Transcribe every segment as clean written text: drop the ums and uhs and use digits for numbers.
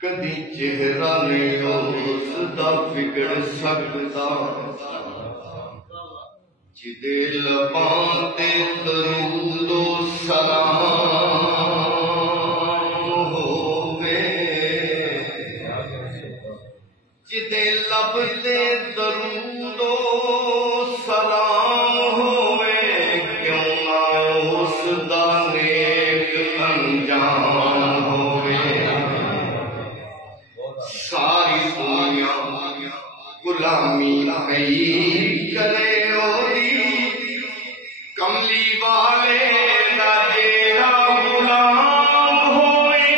कदी चेहरा नहीं उसदा बिगड़ सकता जिदे लबां ते दरूदो सलाम होवे जिदे लब ते दरूदो सलाम होवे क्यों ना उसदा नेक अंजाम होवे सारी दुनिया गुलामी कई करे ओदी कमली वाले दा जेड़ा गुलाम होवे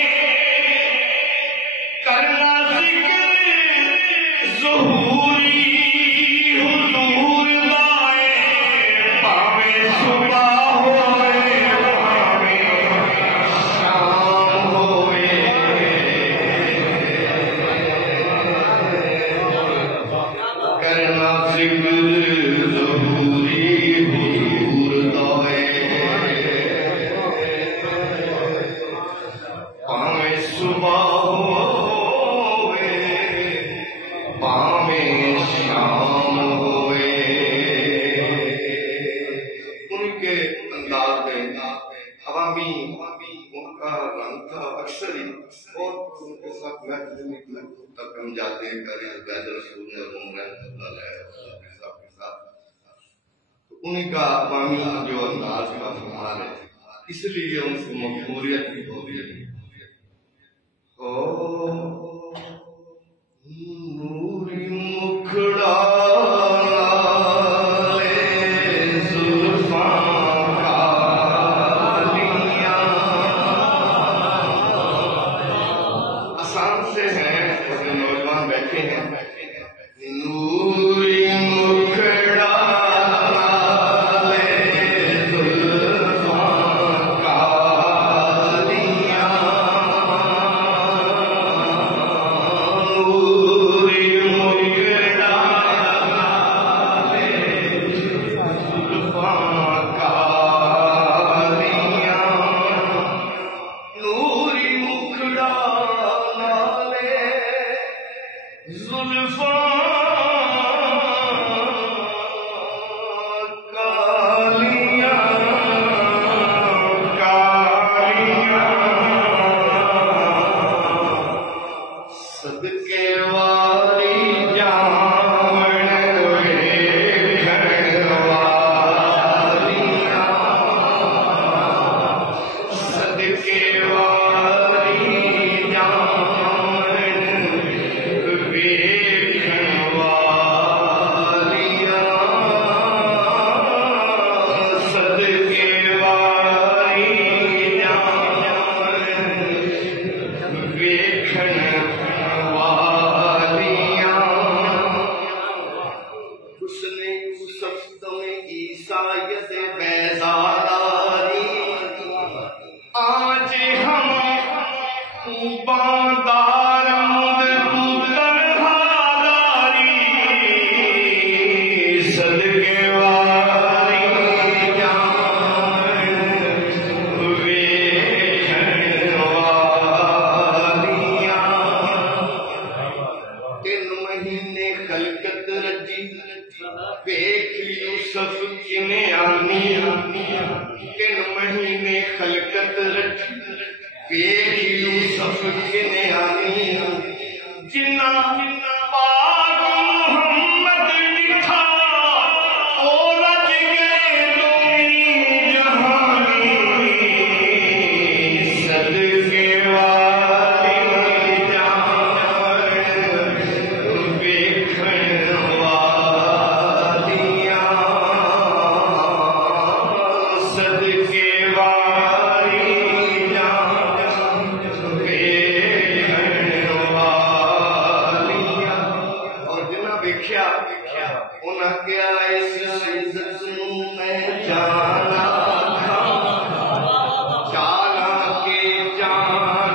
करना जिक्र ज़हूरी हुजूर दाए पावे सुबह होवे पावे शाम होवे करना जिक्र ज़हूरी हुजूर दाए पावे सुबह होवे पावे शाम होवे उनके अंदाज में अवामी उनका रंग था अक्सर ही और उनके साथ महफिल तक हम जाते हैं करीब बैद रसूल ने के साथ तो उनका अवामी जो अंदाज का कमाल है इसलिए उनकी मकबूलियत भी हो रही है ओ नूरी मुखड़ा आसान से है और जो नौजवान बैठे हैं नूरी मुखड़ा जाना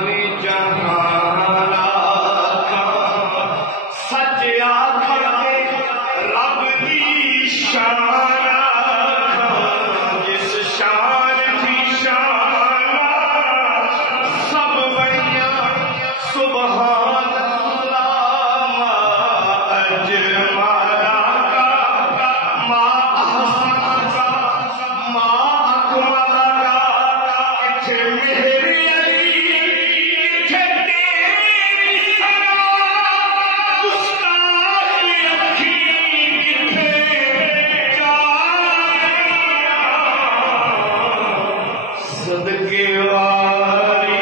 सदके वाली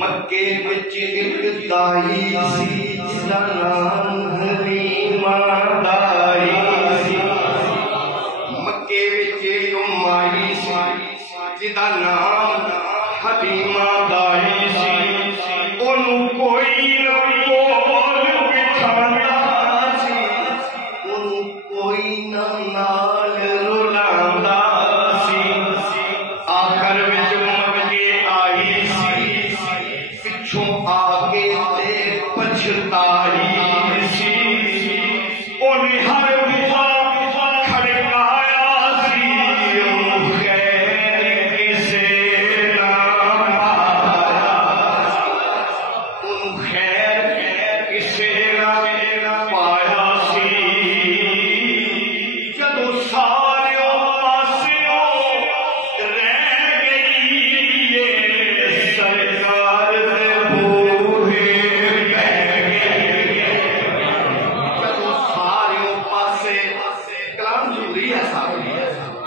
मक्के विच एक दाई सी जिसदा नाम हलीमा दाई सी। मक्के विच एक माई सी जिसदा नाम हलीमा दाई सी। ओनू कोई न कोल बिठांदा सी, ओनू कोई न नाल रुलांदा सी। आखिर विच मक्के आई सी, पिछों आके ते पछताई सी। उन्हें हर बुआ खड़काया सी, खैर किसे ना पाया, खैर किसे ना पाया सी। जदों सारे पासियों रह गई सरकार दे बूहे बह गए। जदों सारे पासे कलाम जरूरी है साहब,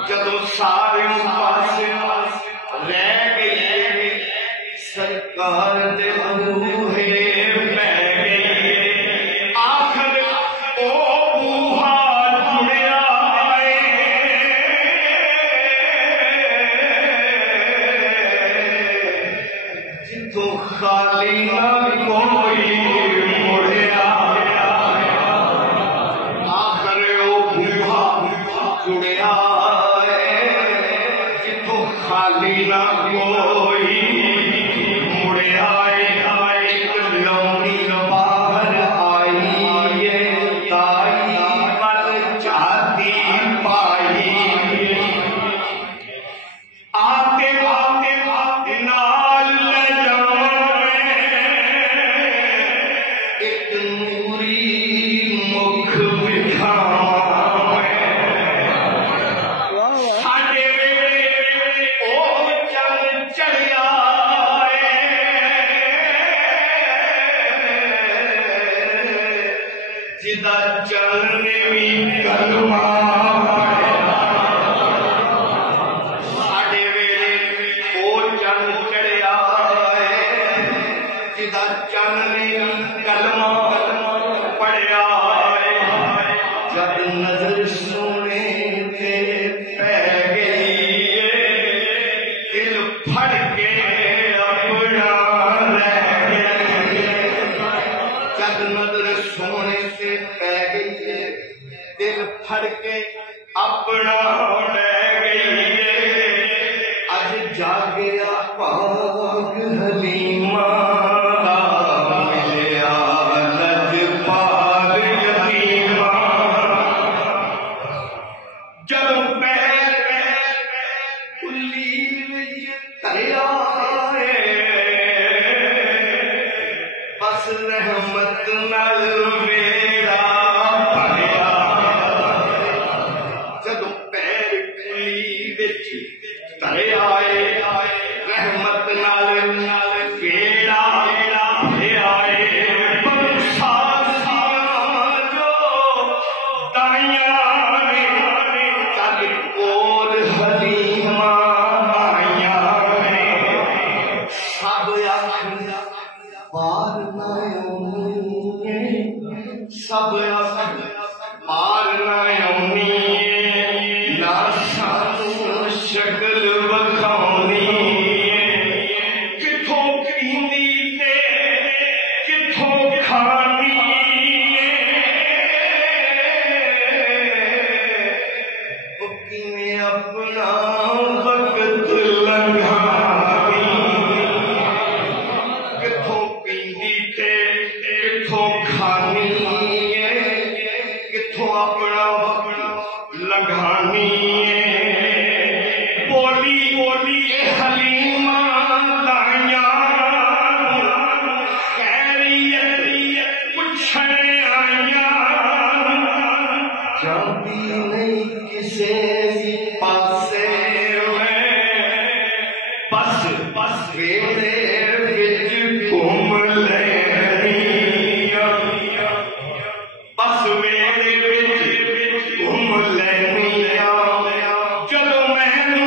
जदों सारे पासे रह गई सरकार दे बूहे बह गए। आखिर ओ बूहा जुड़िया जिथों खाली ना कोई मुड़िया। आखिर ओ बूहा जुड़िया जिथों खाली ना कोई मुड़िया। एक लौंडी बाहर आई ताई पल चाहती पाई। आते आते नाल ले जावे एक नूरी मुख बिठावे। साडे वेले ओ चंद चढ़िया जिदा चरण भी कलमा कलमा पढ़िया। जब नजर सोने ते पै गई दिल फड़ के अपना रह गया। जब नजर सोने से पै गई दिल फड़ के अपना रह गई। अज जागया भाग हलीमा बस रहमत नाल मेरा भरिया। जदों पैर कुली विच धरे आए रहमत नाल बेड़ा आए। बरसात जो दाइयां ने चल कोल हलीमा आइया। बखानी किथों पींदी ते किथों खानी अपना वक्त लंघानी किथों पींदी ते किथों खानी किथों अपना वक्त लंघानी बोली बोली हलीमा ताया खैरियत पुछण आया जाती नहीं किसे पासे बस बस वेले विच घूम लैनी बस वेले विच घूम लैनी चलो मैनू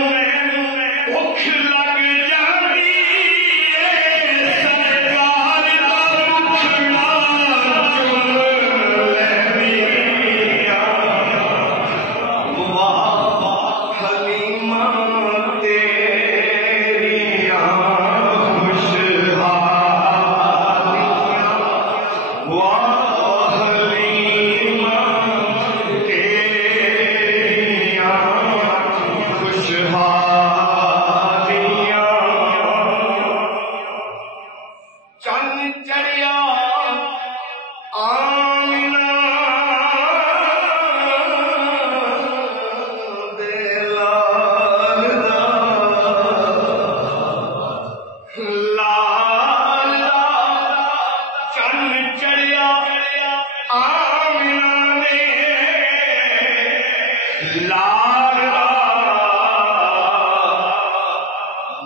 भुख लग जाती सरकार दा मुखड़ा चुम लैनी वाह हलीमा तेरिया खुशहालियां वाह हलीमा तेरिया खुशहालियां चन्न चढ़िया आमिना दे लाल दा लाल दा चन्न चढ़िया आमिना दे लाल दा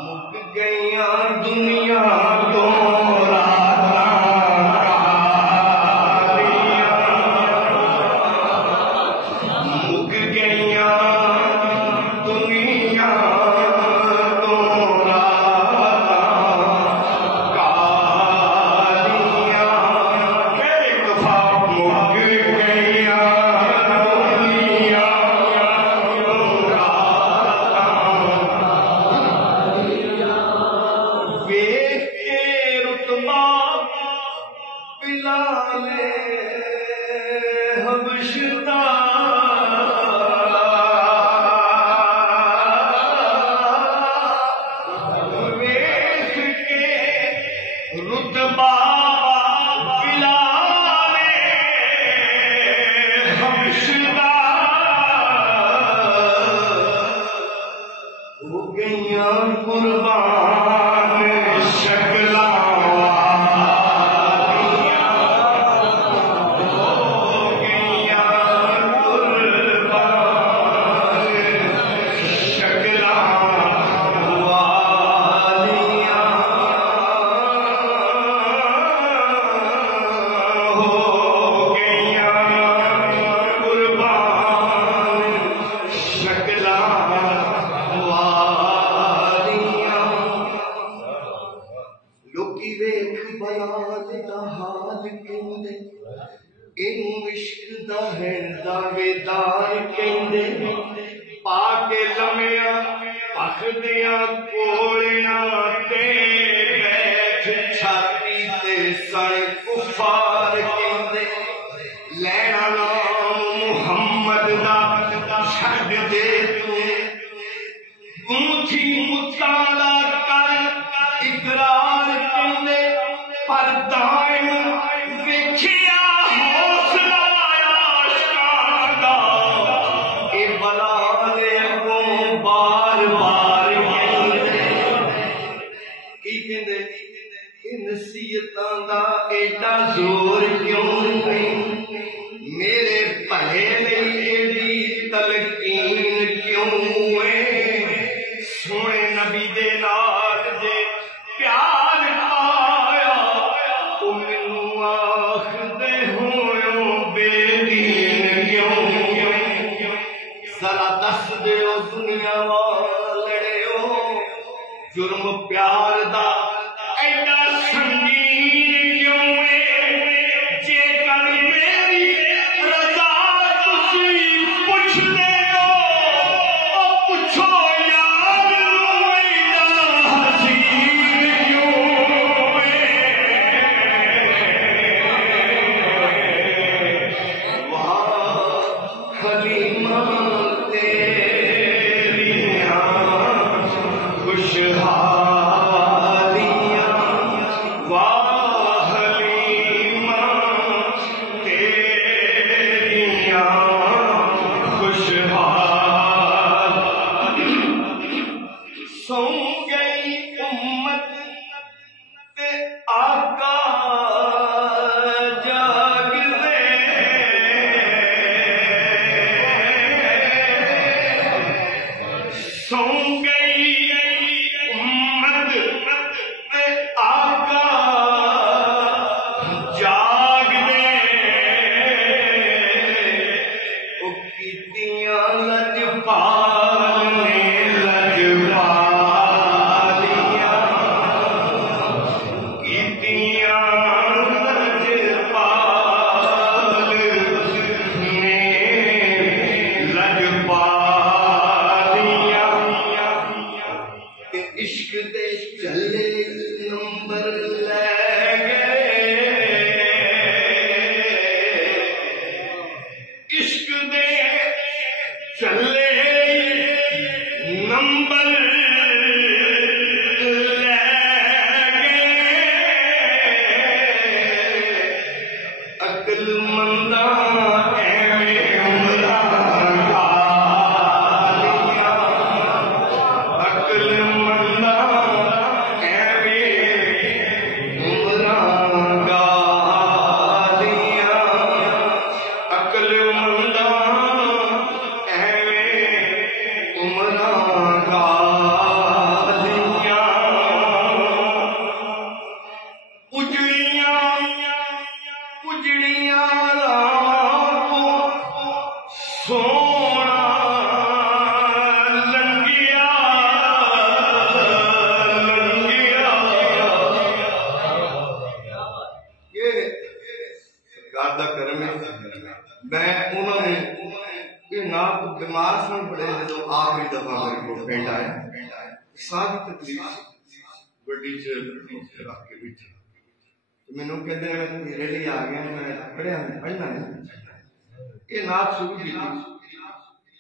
मुक गईयां दुनिया तो मुक गईयां दुनिया तो कालियां एक दफा मुक गईयां दुनिया तो वेख के रुतबा बिलाले हबशदा वेख के रुतबा बिलाले हबशदा हो गईयां कुर्बान शक्ला लोकी वेख बलाल दा हाल कहंदे इनू इश्क दा है दावेदार कहंदे पाके लमिया पखदियां कोलियां ते बैठ छाती ते सण कुफार कहंदे लैना नाम मुहम्मद दा छड्ड दे तू ऊंची मुताला कर इकरार कहंदे पर दाइम वेखिया हौसला आशिकां दा ए बलाले को बार बार कहंदे की कहंदे ए नसीहतां दा एडा जोर क्यों मेरे भले लई एडी तलकीन क्यों है सोने नबी दे नाल जे प्यार पाया तो मैनू आखदे होयो बेदीन क्यों जरा दस दिओ दुनिया वालड़िओ जुर्म प्यार दा एडा संगीन क्यों है जेकर मेरी रजा तुसी पुछदे हो ओ पुछो यार सौ गई उम्मत ते आका जाग दे, सौ गई उम्मत ते आका जाग दे, ओ कीतियां लजपाल ने लजपालियां, कीतियां लजपाल ने लजपालियां, ते इश्क दे चले नंबर ले गए, इश्क दे चले नंबर ले गए, अक्लमंदा एवें उमरां गालियां, अक्लमंदा एवें उमरां गालियां, अक्लमंदा उमरां गालियां, उजड़ियां उजड़ियां राहों सोना लंघिया लंघिया, ये सरकार दा करम है। मैं उन्होंने ये ना बीमार सन बड़े जो आखिरी दफा मेरे को पिंड आया, सारी तकलीफ बड़ी च रख के बिच मैनू कहते मेरे लिए आ गया, मैं पढ़िया पढ़ना नहीं, ये नात शुरू की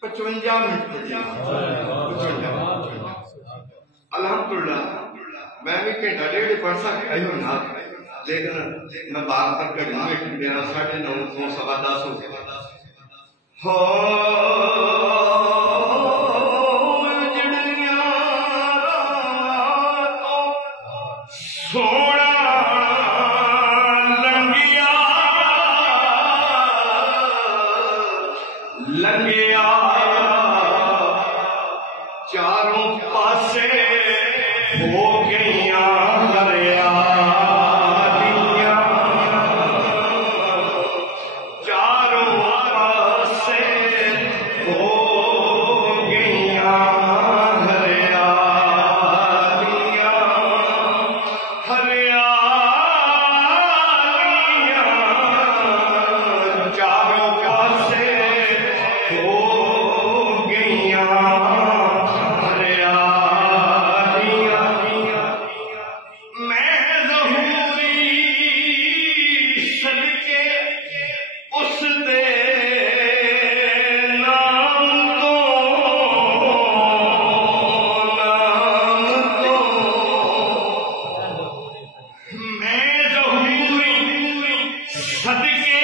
55 मिनट पढ़ी, अल्हम्दुलिल्लाह मैं भी घंटा डेढ़ पढ़ सकता ही नात, लेकिन मैं बार बार घड़ी बैठ मेरा 9:30 9:15 हो गया। हो उजड़ियां राहों सोना लंघिया लंघिया, चारों पासे हो गईयां हरियालियां, चारों पासे हो गईयां हरियालियां, हरियालियां, चारों पासे हो गईयां हरियालियां, मैं ज़हूरी सदके उस दे नाम को मैं ज़हूरी सदके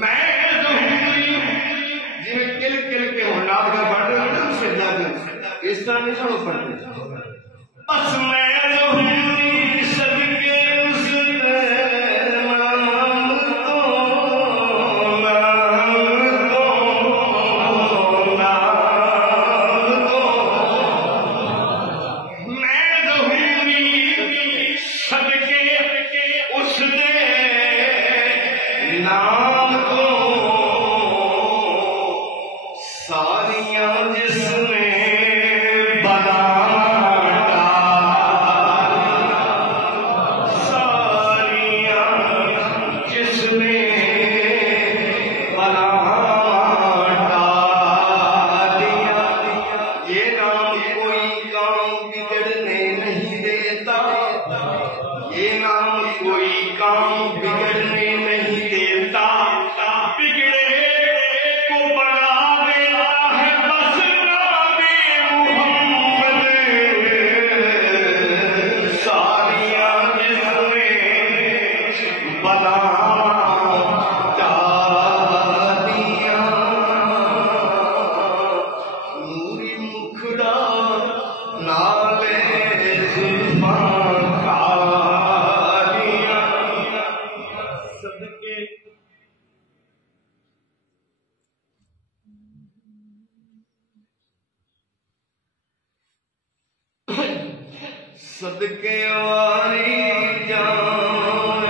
मैं ज़हूरी जिवें किल किल के हुंडा का पढ़ते हो ना सिद्धा इस तरह नहीं सुनो पढ़ते, बस मैं ज़हूरी सदके उस दे नाम को मैं ज़हूरी सदके उस दे नाम को, सारियां जिसने बना सारियां जिसने बना डालिया, ये नाम कोई काम बिगड़ने नहीं देता, ये नाम कोई काम बिगड़ने नहीं देता, बिगड़े को बना देता है बस सदके वारी जान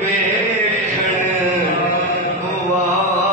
वेखण वालियां